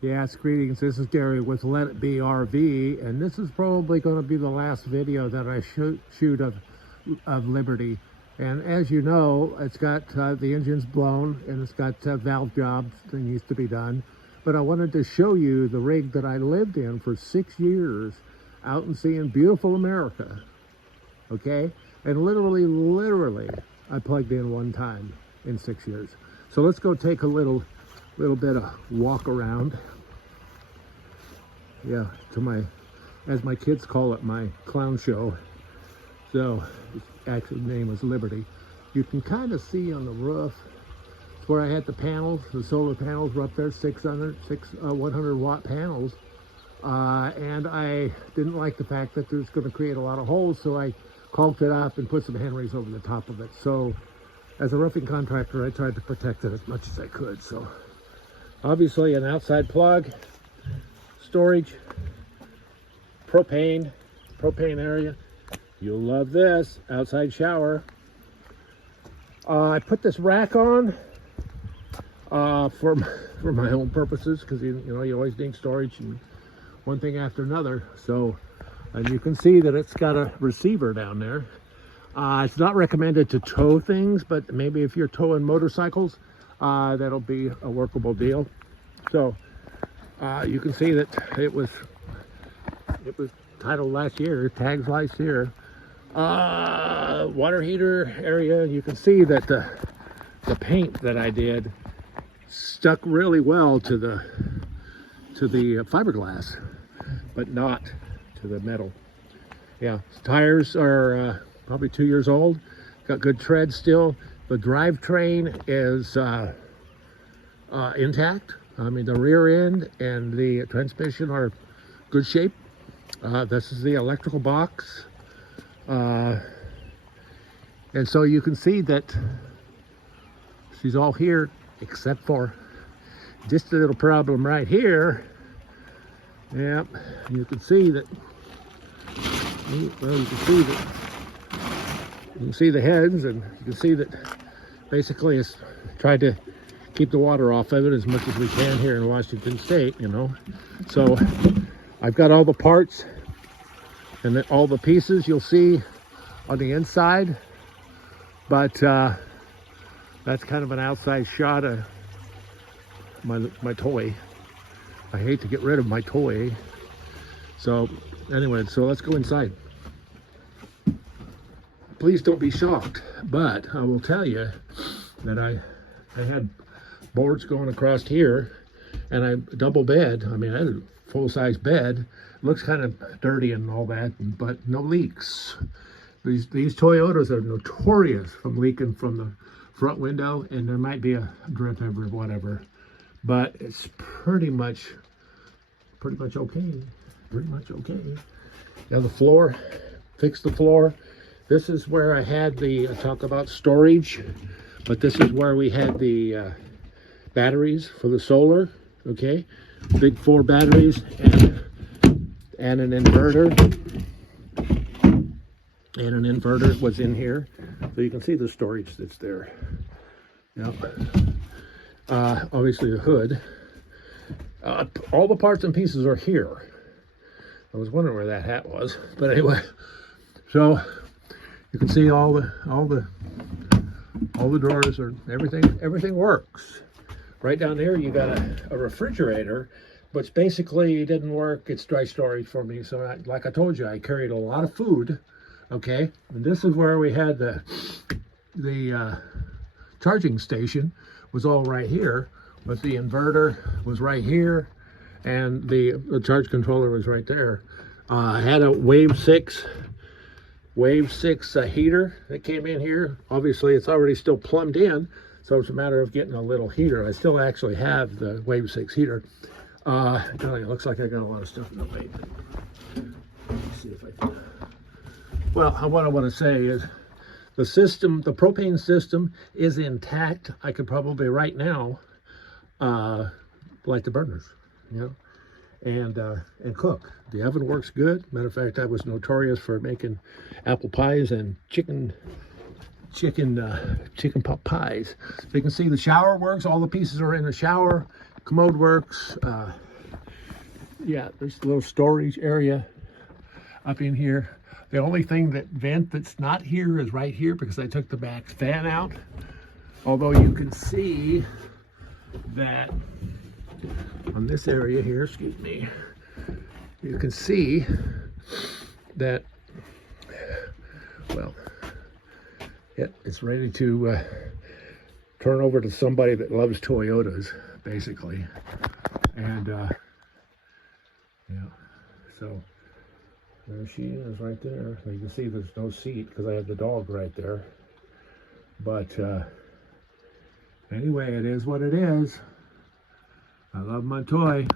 Yes, greetings. This is Gary with Let It Be RV, and this is probably going to be the last video that I shoot of Liberty. And as you know, it's got the engine's blown, and it's got valve jobs that needs to be done. But I wanted to show you the rig that I lived in for 6 years out and seeing beautiful America. Okay, and literally, I plugged in one time in 6 years. So let's go take a little bit of walk around. Yeah, to my, as my kids call it, my clown show. So actually the name is Liberty. You can kind of see on the roof, it's where I had the panels, the solar panels were up there, 100 watt panels. And I didn't like the fact that there's going to create a lot of holes, so I caulked it up and put some Henrys over the top of it. So as a roofing contractor, I tried to protect it as much as I could. So obviously an outside plug, storage, propane area. You'll love this. Outside shower. I put this rack on for my own purposes, because you know you always need storage and one thing after another. So, and you can see that it's got a receiver down there. It's not recommended to tow things, but maybe if you're towing motorcycles, that'll be a workable deal. So you can see that it was titled last year, tags last year. Water heater area. You can see that the paint that I did stuck really well to the fiberglass, but not to the metal. Yeah, tires are probably 2 years old. Got good tread still. The drivetrain is intact. I mean, the rear end and the transmission are good shape. This is the electrical box. And so you can see that she's all here, except for just a little problem right here. Yep, you can see that. Well, you can see the heads, and you can see that basically it's tried to keep the water off of it as much as we can here in Washington State, you know. So I've got all the parts and all the pieces you'll see on the inside, but that's kind of an outside shot of my toy. I hate to get rid of my toy. So anyway, so let's go inside. Please don't be shocked, but I will tell you that I had boards going across here, and I double bed. I mean, I had a full-size bed. It looks kind of dirty and all that, but no leaks. These Toyotas are notorious from leaking from the front window, and there might be a drip every whatever, but it's pretty much okay. Pretty much okay. Now the floor, fix the floor. This is where I had the, talk about storage, but this is where we had the batteries for the solar, okay? Big 4 batteries and an inverter. And an inverter was in here. So you can see the storage that's there. Yep. Obviously the hood. All the parts and pieces are here. I was wondering where that hat was, but anyway. So you can see all the drawers are everything works. Right down there you got a refrigerator, which basically didn't work. It's dry storage for me. So like I told you, I carried a lot of food. Okay, and this is where we had the charging station was all right here, but the inverter was right here, and the charge controller was right there. I had a Wave 6 heater that came in here. Obviously, it's already still plumbed in, so it's a matter of getting a little heater. I still actually have the Wave 6 heater. It looks like I got a lot of stuff in the way. Let me see if I can. Well, what I want to say is the system, the propane system is intact. I could probably right now light the burners, you know, and cook. The oven works good. Matter of fact, I was notorious for making apple pies and chicken pot pies. So you can see the shower works. All the pieces are in the shower. Commode works. yeah, there's a little storage area up in here. The only thing that's not here is right here because I took the back fan out. Although you can see that on this area here, excuse me, you can see that, well, it's ready to turn over to somebody that loves Toyotas, basically. And yeah, so there she is right there. You can see there's no seat because I have the dog right there. But anyway, it is what it is. I love my toy.